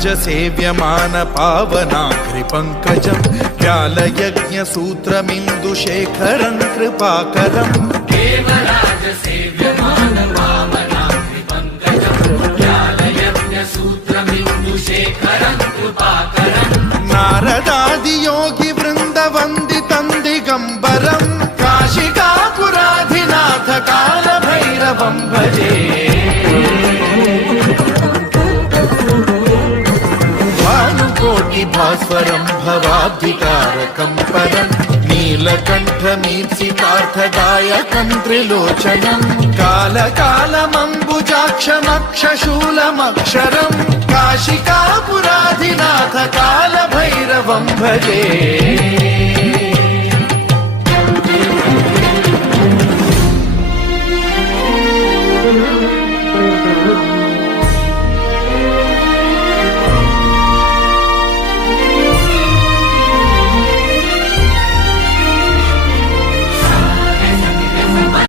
सेव्यमान पावनाग्रिपङ्कजं व्यालयज्ञसूत्रमिन्दुशेखरं कृपाकरम् देवराज सेव्यमान पावनाग्रिपङ्कजं व्यालयज्ञसूत्रमिन्दुशेखरं कृपाकरम् नारदादियोगि वृन्दवन्दितं दिगम्बरं काशिकापुराधिनाथ कालभैरवं भजे भास्वरं भवाब्धिकारकं परं नीलकण्ठमीप्सितार्थदायकं त्रिलोचनं कालकालमम्बुजाक्षमक्षशूलमक्षरं काशिकापुराधिनाथ कालभैरवं भजे।